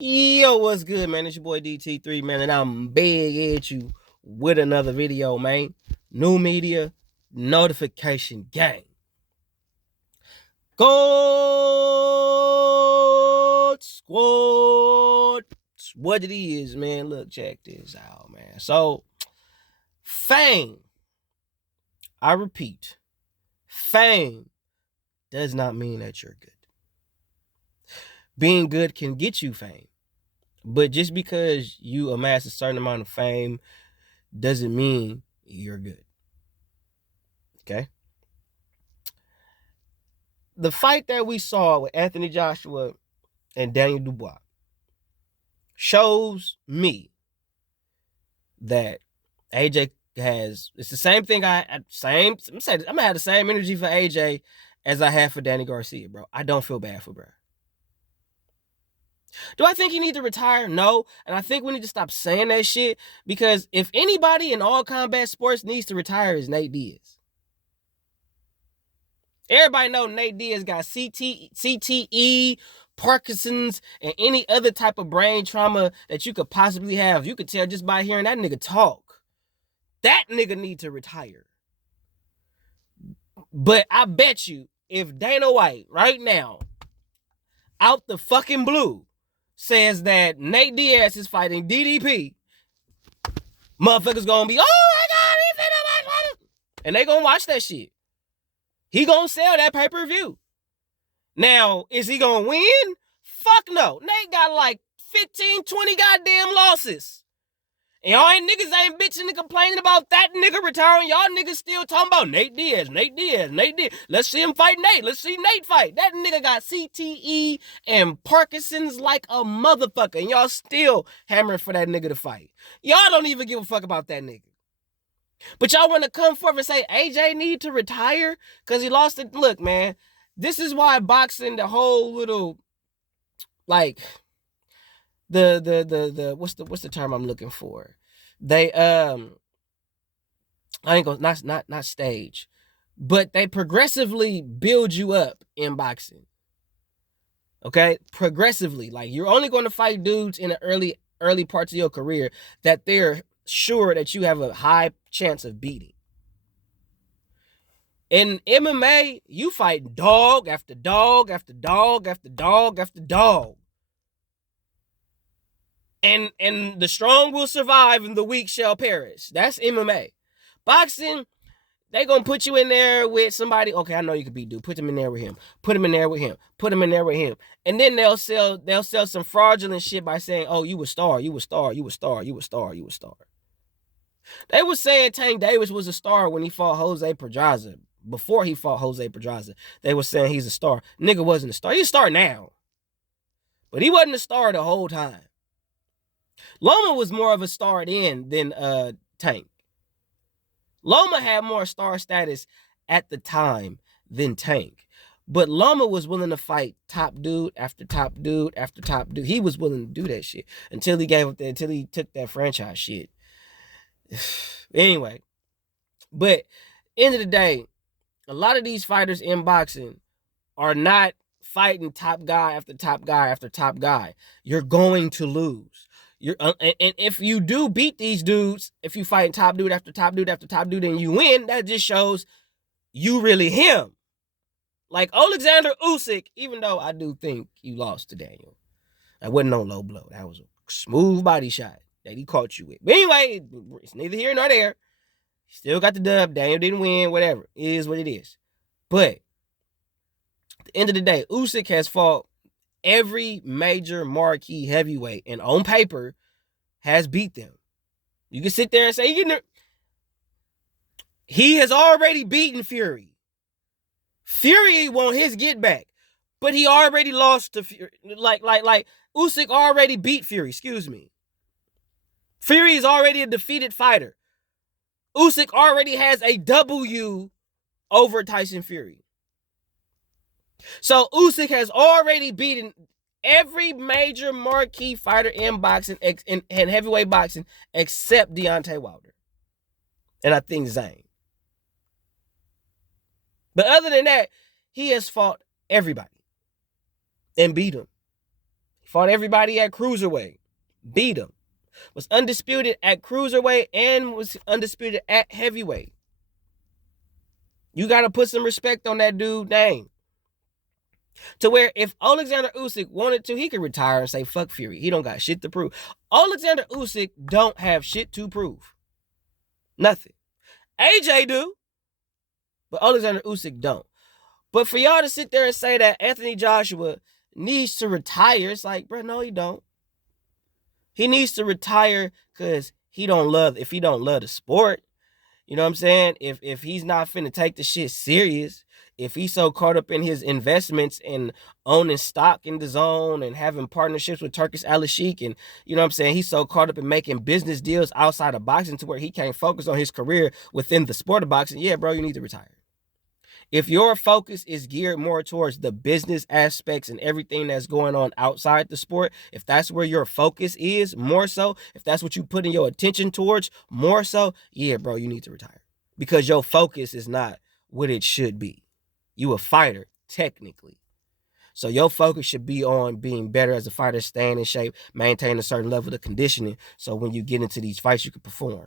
Yo, what's good, man? It's your boy DT3, man, and I'm big at you with another video, man. New media notification gang. Gold Squad. It's what it is, man. Look, check this out, man. So, fame, I repeat, fame does not mean that you're good. Being good can get you fame, but just because you amass a certain amount of fame doesn't mean you're good. Okay? The fight that we saw with Anthony Joshua and Daniel Dubois shows me that AJ it's the same thing. I'm gonna have the same energy for AJ as I have for Danny Garcia, bro. I don't feel bad for bro. Do I think he needs to retire? No. And I think we need to stop saying that shit, because if anybody in all combat sports needs to retire, is Nate Diaz. Everybody know Nate Diaz got CTE, Parkinson's, and any other type of brain trauma that you could possibly have. You could tell just by hearing that nigga talk. That nigga need to retire. But I bet you, if Dana White right now, out the fucking blue, says that Nate Diaz is fighting DDP, motherfuckers gonna be, oh my God, he's finna watch, and they gonna watch that shit. He gonna sell that pay-per-view. Now, is he gonna win? Fuck no. Nate got like 15, 20 goddamn losses. And y'all niggas ain't bitching and complaining about that nigga retiring. Y'all niggas still talking about Nate Diaz. Let's see him fight Nate. Let's see Nate fight. That nigga got CTE and Parkinson's like a motherfucker. And y'all still hammering for that nigga to fight. Y'all don't even give a fuck about that nigga. But y'all want to come forth and say AJ need to retire because he lost it. Look, man, this is why boxing, the whole little, like, the what's the term I'm looking for? They I ain't gonna not stage, but they progressively build you up in boxing. Okay, progressively, like you're only going to fight dudes in the early parts of your career that they're sure that you have a high chance of beating. In MMA, you fight dog after dog after dog after dog after dog. And the strong will survive and the weak shall perish. That's MMA. Boxing, they gonna put you in there with somebody. Okay, I know you can beat dude. Put him in there with him. Put him in there with him. Put him in there with him. And then they'll sell some fraudulent shit by saying, "Oh, you a star. You a star. You a star. You a star. You a star." They were saying Tank Davis was a star when he fought Jose Pedraza. Before he fought Jose Pedraza, they were saying he's a star. Nigga wasn't a star. He's a star now, but he wasn't a star the whole time. Loma was more of a star then than Tank. Loma had more star status at the time than Tank. But Loma was willing to fight top dude after top dude after top dude. He was willing to do that shit until he took that franchise shit. Anyway, but end of the day, a lot of these fighters in boxing are not fighting top guy after top guy after top guy. You're going to lose. And if you do beat these dudes, if you fight top dude after top dude after top dude and you win, that just shows you really him. Like Alexander Usyk, even though I do think you lost to Daniel. That wasn't no low blow. That was a smooth body shot that he caught you with. But anyway, it's neither here nor there. Still got the dub. Daniel didn't win. Whatever. It is what it is. But at the end of the day, Usyk has fought every major marquee heavyweight and on paper has beat them. You can sit there and say, he has already beaten Fury. Fury won his get back, but he already lost to Fury. Like Usyk already beat Fury, excuse me. Fury is already a defeated fighter. Usyk already has a W over Tyson Fury. So Usyk has already beaten every major marquee fighter in boxing and heavyweight boxing except Deontay Wilder. And I think Zane. But other than that, he has fought everybody and beat them. Fought everybody at cruiserweight. Beat him. Was undisputed at cruiserweight and was undisputed at heavyweight. You got to put some respect on that dude's name. To where if Alexander Usyk wanted to, he could retire and say, fuck Fury. He don't got shit to prove. Alexander Usyk don't have shit to prove. Nothing. AJ do, but Alexander Usyk don't. But for y'all to sit there and say that Anthony Joshua needs to retire, it's like, bro, no, he don't. He needs to retire because if he don't love the sport, you know what I'm saying? If he's not finna take the shit serious, if he's so caught up in his investments and owning stock in the zone and having partnerships with Turkish Al-Sheikh, and you know what I'm saying, he's so caught up in making business deals outside of boxing to where he can't focus on his career within the sport of boxing, yeah, bro, you need to retire. If your focus is geared more towards the business aspects and everything that's going on outside the sport, if that's where your focus is more so, if that's what you put in your attention towards more so, yeah, bro, you need to retire. Because your focus is not what it should be. You a fighter, technically. So your focus should be on being better as a fighter, staying in shape, maintaining a certain level of conditioning, so when you get into these fights, you can perform.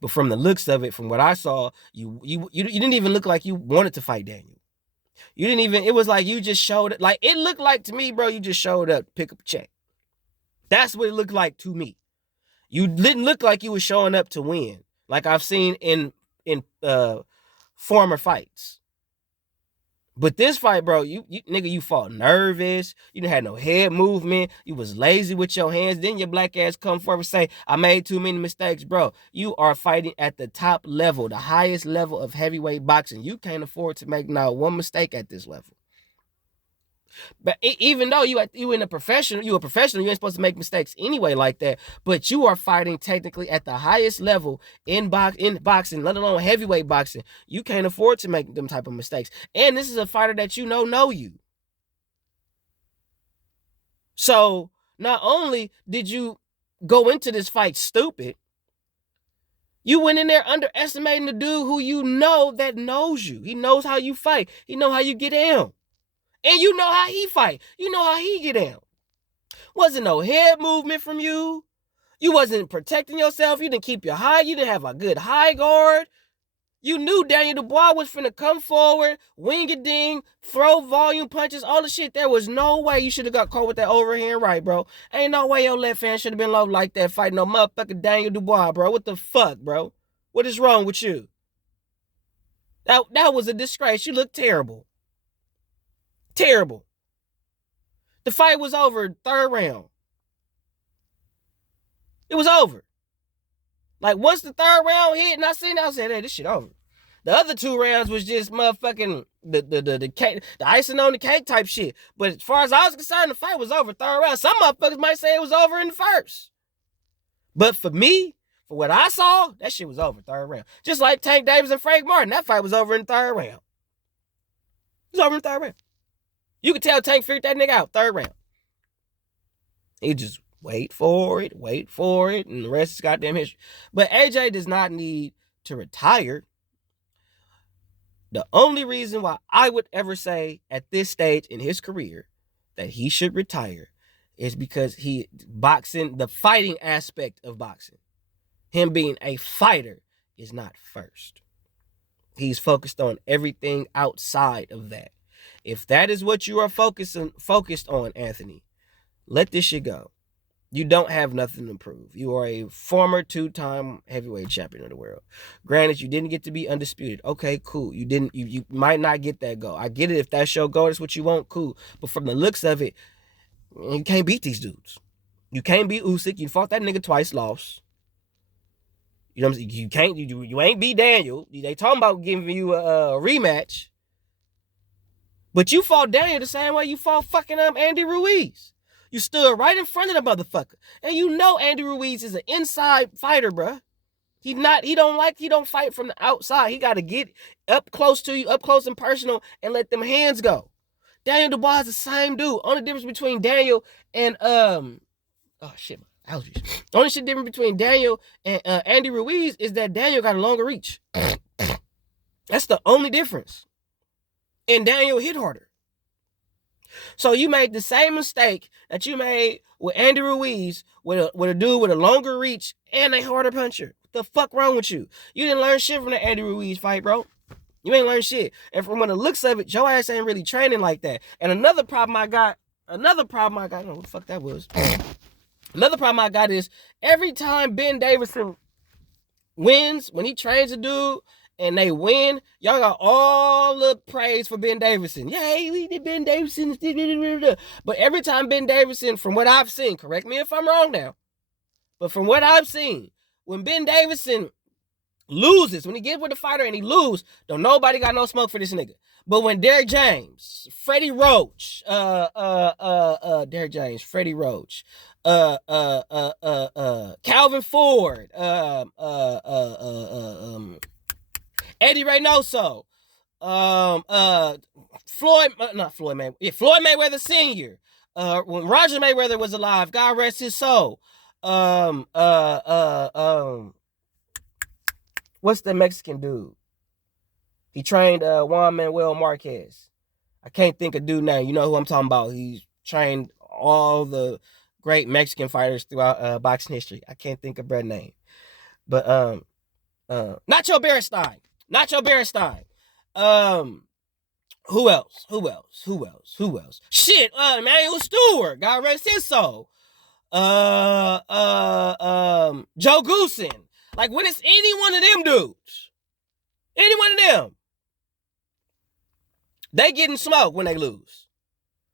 But from the looks of it, from what I saw, you didn't even look like you wanted to fight Daniel. You didn't even, it was like you just showed it. Like, it looked like to me, bro, you just showed up to pick up a check. That's what it looked like to me. You didn't look like you were showing up to win, like I've seen in former fights. But this fight, bro, you fought nervous. You didn't have no head movement. You was lazy with your hands. Then your black ass come forward and say, I made too many mistakes. Bro, you are fighting at the top level, the highest level of heavyweight boxing. You can't afford to make not one mistake at this level. But even though you a professional, you ain't supposed to make mistakes anyway like that. But you are fighting technically at the highest level in boxing, let alone heavyweight boxing. You can't afford to make them type of mistakes. And this is a fighter that you know you. So not only did you go into this fight stupid, you went in there underestimating the dude who you know that knows you. He knows how you fight. He knows how you get down. And you know how he fight. You know how he get down. Wasn't no head movement from you. You wasn't protecting yourself. You didn't keep your high. You didn't have a good high guard. You knew Daniel Dubois was finna come forward, wing a ding, throw volume punches, all the shit. There was no way you should have got caught with that overhand right, bro. Ain't no way your left hand should have been low like that fighting no motherfucking Daniel Dubois, bro. What the fuck, bro? What is wrong with you? That was a disgrace. You look terrible. Terrible. The fight was over third round. It was over. Like, once the third round hit and I seen it, I said, hey, this shit over. The other two rounds was just motherfucking the cake, the icing on the cake type shit. But as far as I was concerned, the fight was over third round. Some motherfuckers might say it was over in the first. But for me, for what I saw, that shit was over third round. Just like Tank Davis and Frank Martin, that fight was over in the third round. It was over in the third round. You could tell Tank figured that nigga out third round. He just wait for it, and the rest is goddamn history. But AJ does not need to retire. The only reason why I would ever say at this stage in his career that he should retire is because the fighting aspect of boxing, him being a fighter, is not first. He's focused on everything outside of that. If that is what you are focused on, Anthony, let this shit go. You don't have nothing to prove. You are a former 2-time heavyweight champion of the world. Granted, you didn't get to be undisputed. Okay, cool. You might not get that goal. I get it. If that's your goal, that's what you want, cool. But from the looks of it, you can't beat these dudes. You can't beat Usyk. You fought that nigga twice, lost. You know what I'm saying? You can't. You ain't beat Daniel. They talking about giving you a rematch. But you fought Daniel the same way you fought fucking Andy Ruiz. You stood right in front of the motherfucker. And you know Andy Ruiz is an inside fighter, bruh. He don't fight from the outside. He got to get up close to you, up close and personal, and let them hands go. Daniel Dubois is the same dude. Only difference between Daniel and allergies. Only shit difference between Daniel and Andy Ruiz is that Daniel got a longer reach. That's the only difference. And Daniel hit harder. So you made the same mistake that you made with Andy Ruiz, with a dude with a longer reach and a harder puncher. What the fuck wrong with you? You didn't learn shit from the Andy Ruiz fight, bro. You ain't learned shit. And from the looks of it, your ass ain't really training like that. And another problem I got, I don't know what the fuck that was. Another problem I got is every time Ben Davison wins, when he trains a dude and they win, y'all got all the praise for Ben Davison. Yay, we did Ben Davison. But every time Ben Davison, from what I've seen, correct me if I'm wrong now, but from what I've seen, when Ben Davison loses, when he gets with the fighter and he loses, don't nobody got no smoke for this nigga. But when Derrick James, Freddie Roach, Derrick James, Freddie Roach, Calvin Ford, Eddie Reynoso, Floyd Mayweather Sr., when Roger Mayweather was alive, God rest his soul. What's the Mexican dude? He trained Juan Manuel Marquez. I can't think of dude name. You know who I'm talking about. He trained all the great Mexican fighters throughout boxing history. I can't think of Brett's name. But Nacho Beristain. Who else? Shit, Emmanuel Stewart. God rest his soul. Joe Goosen. Like, when it's any one of them dudes, they getting smoked when they lose.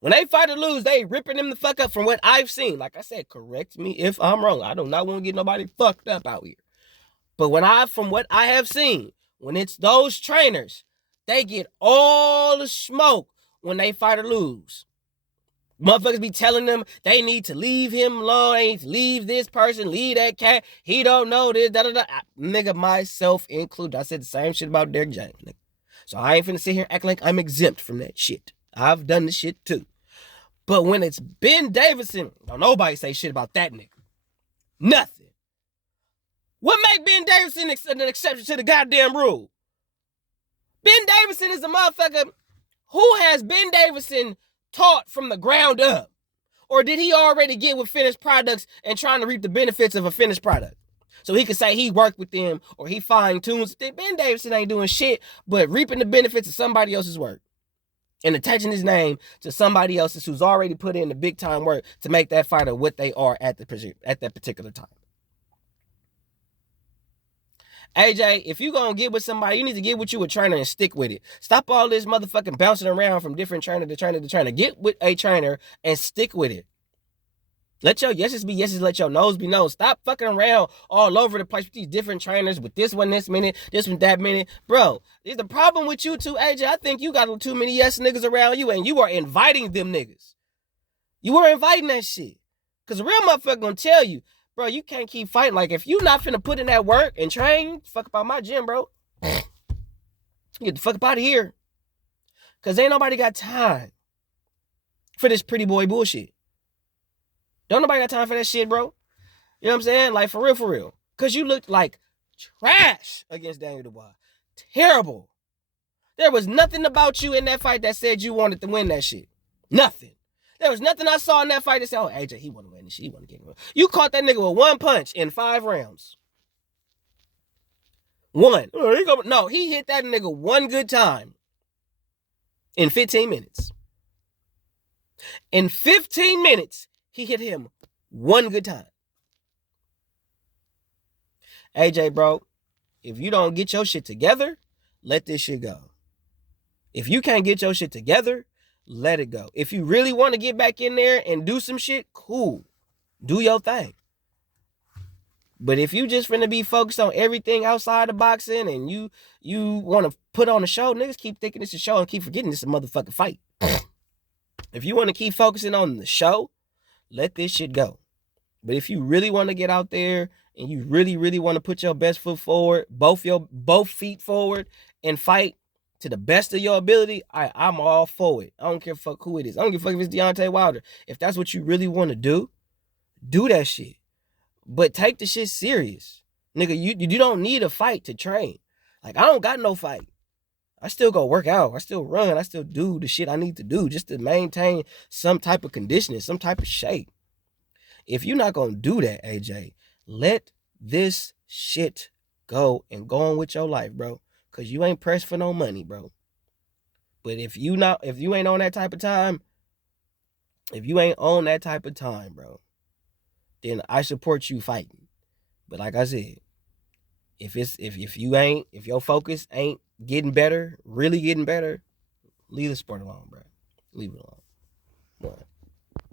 When they fight or lose, they ripping them the fuck up from what I've seen. Like I said, correct me if I'm wrong. I do not want to get nobody fucked up out here. But from what I have seen, when it's those trainers, they get all the smoke when they fight or lose. Motherfuckers be telling them they need to leave him alone, they need to leave this person, leave that cat, he don't know this, Nigga, myself included. I said the same shit about Derrick James, nigga. So I ain't finna sit here and act like I'm exempt from that shit. I've done the shit too. But when it's Ben Davison, don't nobody say shit about that nigga. Nothing. What make Ben Davison an exception to the goddamn rule? Ben Davison is a motherfucker. Who has Ben Davison taught from the ground up? Or did he already get with finished products and trying to reap the benefits of a finished product? So he could say he worked with them or he fine-tunes. Ben Davison ain't doing shit but reaping the benefits of somebody else's work and attaching his name to somebody else's who's already put in the big time work to make that fighter what they are at that particular time. AJ, if you gonna get with somebody, you need to get with you a trainer and stick with it. Stop all this motherfucking bouncing around from different trainer to trainer to trainer. Get with a trainer and stick with it. Let your yeses be yeses, let your no's be no's. Stop fucking around all over the place with these different trainers, with this one this minute, this one that minute. Bro, the problem with you too, AJ, I think you got too many yes niggas around you and you are inviting them niggas. You are inviting that shit. Because a real motherfucker gonna tell you, bro, you can't keep fighting. Like, if you not finna put in that work and train, fuck about my gym, bro. Get the fuck up out of here. Because ain't nobody got time for this pretty boy bullshit. Don't nobody got time for that shit, bro. You know what I'm saying? Like, for real. Because you looked like trash against Daniel Dubois. Terrible. There was nothing about you in that fight that said you wanted to win that shit. Nothing. There was nothing I saw in that fight that said, oh, AJ, he want to win this shit. He want to get it. You caught that nigga with one punch in 5 rounds. One. No, he hit that nigga one good time in 15 minutes. In 15 minutes, he hit him one good time. AJ, bro, if you don't get your shit together, let this shit go. If you can't get your shit together, let it go. If you really want to get back in there and do some shit, cool. Do your thing. But if you just finna be focused on everything outside of boxing and you want to put on a show, niggas keep thinking it's a show and keep forgetting it's a motherfucking fight. If you want to keep focusing on the show, let this shit go. But if you really want to get out there and you really, really want to put your best foot forward, both feet forward, and fight to the best of your ability, I'm all for it. I don't give a fuck who it is. I don't give a fuck if it's Deontay Wilder. If that's what you really want to do that shit. But take the shit serious. Nigga, you don't need a fight to train. Like, I don't got no fight. I still go work out. I still run. I still do the shit I need to do just to maintain some type of conditioning, some type of shape. If you're not going to do that, AJ, let this shit go and go on with your life, bro. Because you ain't pressed for no money, bro. But if you ain't on that type of time, bro, then I support you fighting. But like I said, if your focus ain't getting better, really getting better, leave the sport alone, bro. Leave it alone. One.